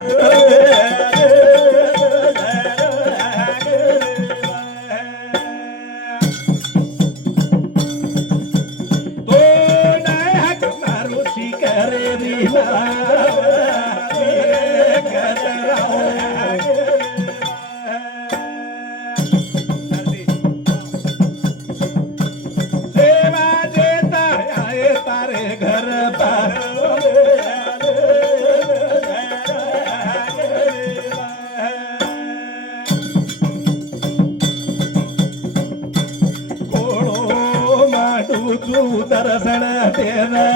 तो माडू चू दर्शन तेरा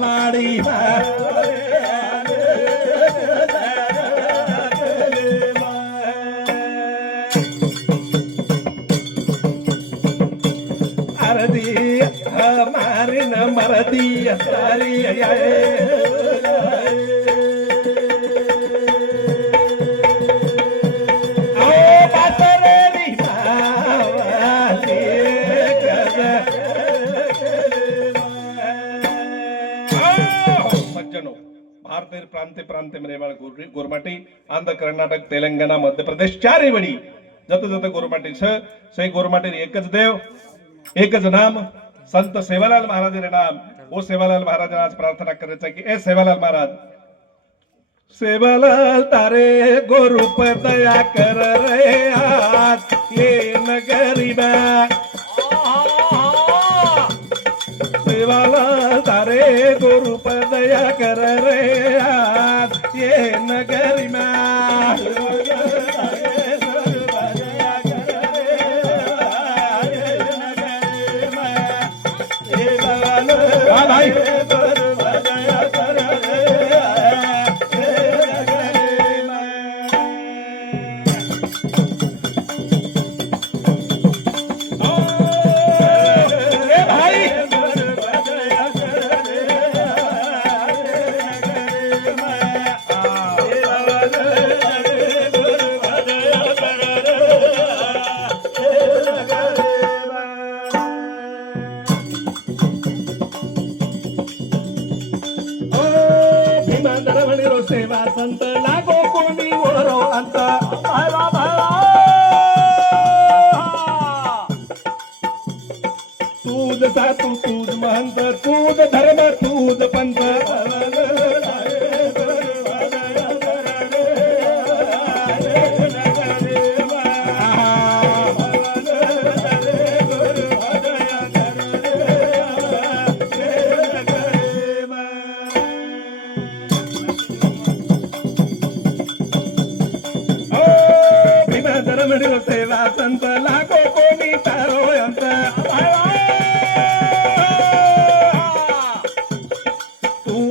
मारी भारतीय प्रांत प्रांत रेवाळ गोरमाटी आंध्र कर्नाटक तेलंगणा मध्य प्रदेश चारही वडी जत जत गोरमाटी छ सई गोरमाटी एकच देव एकच नाम संत सेवालाल महाराज रे नाम ओ सेवालाल महाराज आज प्रार्थना करायचा की ए सेवालाल महाराज सेवालाल तारे गोरूप दया कर रे आज ये नगरीबा सेवालाल तारे गुरुप दया कर रे आज ये नगरीमा Yeah. भावा सातू तूद महंत तूद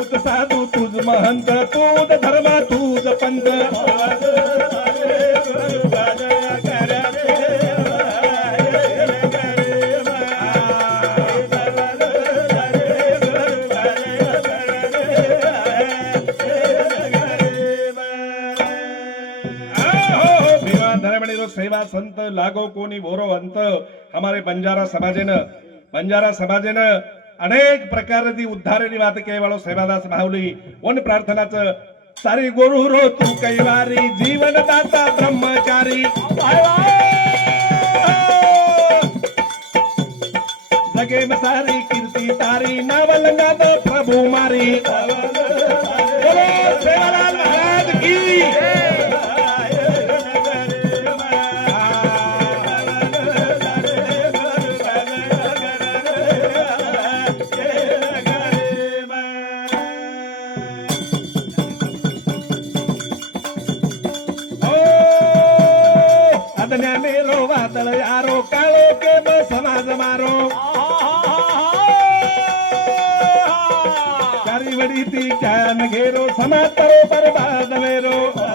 भक्त साधू तुझ महंत तूज धर्मा तुझ पंत सेवा संत लागो कोणी भोरो अंत. हमारे बंजारा समाजेनं बंजारा समाजेनं अनेक प्रकारची उद्धारणी वात केवाळो सेवादास माऊली वन प्रार्थनाचं सारी गुरु रो तू कैवारी जीवन ब्रह्मचारी. जगे मन घेरो समा करो बर्बाद मेरो हो,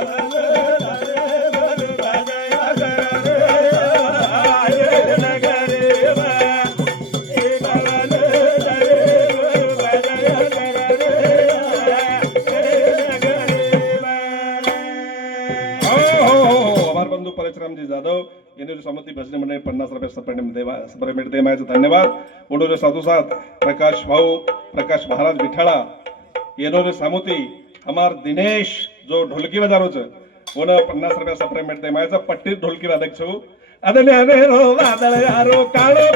हो, हो, परशुरामजी जाधव यांनी समती भजनी म्हणजे पन्नास रुपये सप्रेमेट देवायचं धन्यवाद. ओडोरे साधू प्रकाश भाऊ प्रकाश महाराज विठाळा. इन्होंने सामूती हमार दिनेश जो ढोलकी बजारो छ उन पन्नास रुपया सप्रेमेंट दे माझा पट्टी ढोलकी वादक छौ अदने रो वादळ यारो काळो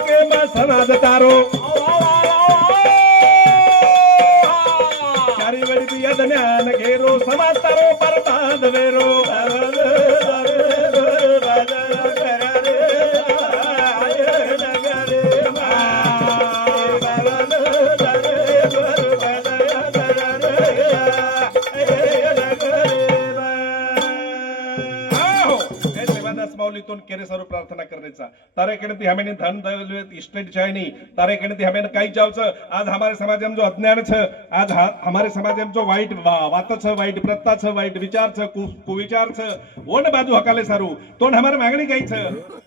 माऊलीतून केरे सर्व प्रार्थना करण्याचा. तारेकडे ती हमेने धन दौलत इस्टेट चायनी तारेकडे ती हमेने काही जावचं. आज हमारे समाज में जो अज्ञान छ आज हमारे समाज में जो वाईट वात छ वाईट प्रत्ता छ वाईट विचार छ कुविचार छ ओन बाजू हकाले सारू. तोन हमारे मांगणी काही छ?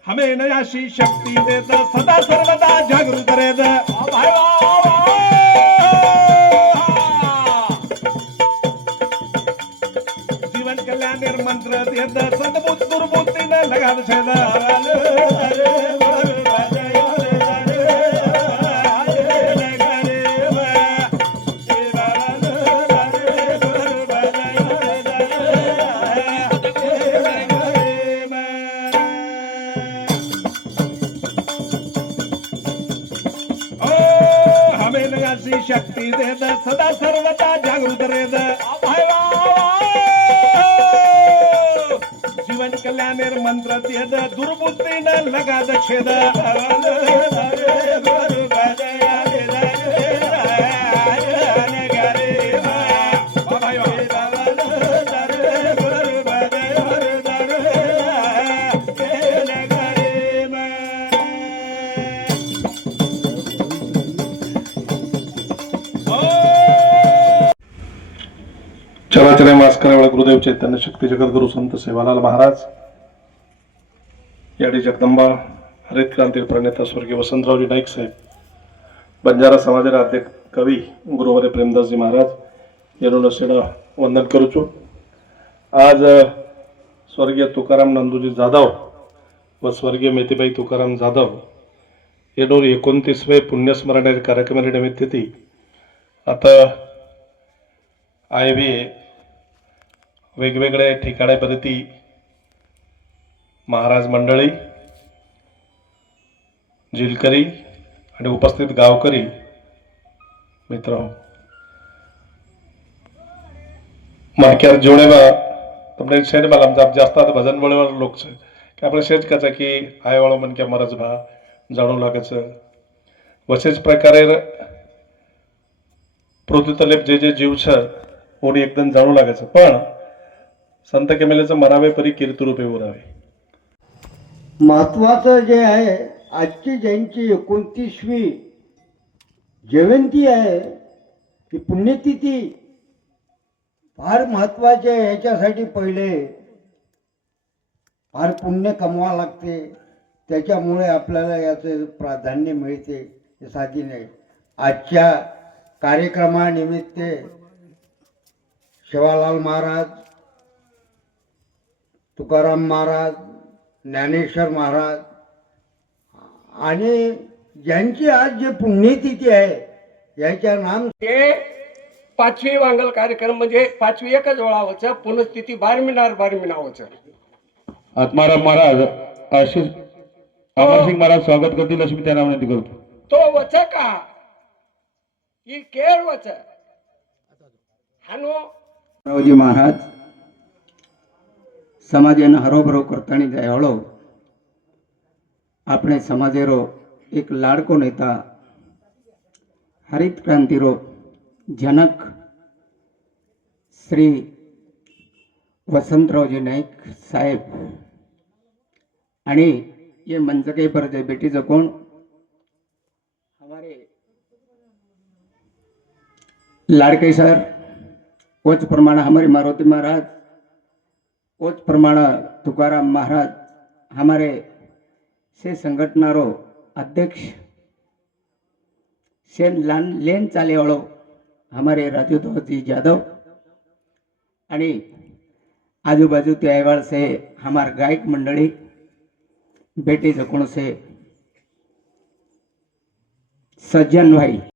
हमें नयाशी शक्ती देत सदा सर्वदा जागृत रेद जीवन कल्याण मंत्र देत सदबुद्ध दुर्बुद्धीने हमें शक्ती देत सदा सर्वता जागृत रेद जीवन कल्याणेर मंत्र देत दुर्बुद्धीन लगाद छेद. चराचरे मास्करवळ गुरुदेव चैतन्य शक्ती जगद्गुरु संत सेवालाल महाराज याडी जगदंबा हरित क्रांती प्रणेता स्वर्गीय वसंतरावजी नाईक साहेब बंजारा समाज अध्यक्ष कवी गुरुवरे प्रेमदासजी महाराज यांना वंदन करूचो आज स्वर्गीय तुकाराम नंदूजी जाधव व स्वर्गीय मेतीबाई तुकाराम जाधव येणूर एकोणतीसवे पुण्यस्मरणाच्या कार्यक्रमानिमित्त ती आता आय व्ही वेगवेगळ्या ठिकाणापर्यंत महाराज मंडळी जिलकरी आणि उपस्थित गावकरी मित्र माक्यार जोडेबा તમને શેર માં લમજાબ જાસ્તા તો ભજન વળવા લોક છે કે આપણે શેજ કચા કે આયવાળો મન કે મરજ ભા જાણू લાગે છે વસેજ પ્રકારે પૃથ્વીતલે જે જે जीव છે ઓડી એકદમ જાણू લાગે છે પણ संत केमेल्याचं मरावे परी कीर्तरूपे उरावे. महत्वाचं जे आहे आजची ज्यांची एकोणतीसवी जयंती आहे. ही पुण्यतिथी फार महत्वाची आहे. ह्याच्यासाठी पहिले फार पुण्य कमवा लागते. त्याच्यामुळे आपल्याला याचं प्राधान्य मिळते हे साधी नाही. आजच्या कार्यक्रमानिमित्त शिवालाल महाराज तुकाराम महाराज ज्ञानेश्वर महाराज आणि ज्यांची आज जे पुण्यतिथी आहे याच्या नाम ते पाचवी वांगल कार्यक्रम म्हणजे पाचवी एकच वळावचं पुनस्थिती बारमिनार बारमिनावचं. आत्माराम महाराज आशिष अमरसिंग महाराज स्वागत करतील अशी मी त्यांना विनंती करतो. तो वच का? ही केळ वच. हानो रावजी महाराज સમાજને હરોભરો કરતાની જાય હળો આપણે સમાજેરો એક લાડકો નેતા હરિત ક્રાંતિરો જનક શ્રી वसंतरावजी नाईक साहेब आणि ये मंच काही परत आहे बेटीचं कोण हमारे लाडके सर कोच प्रमाणे हमारे मारुति महाराज वो प्रमाण तुकाराम महाराज हमारे से संगठनारो अध्यक्ष सेन लान लेन चालेवाळो हमारे राजूधोजी जाधव आणि आजूबाजू ते अहवाल से हमार गायक मंडळी बेटी जकोण से सज्जन भाई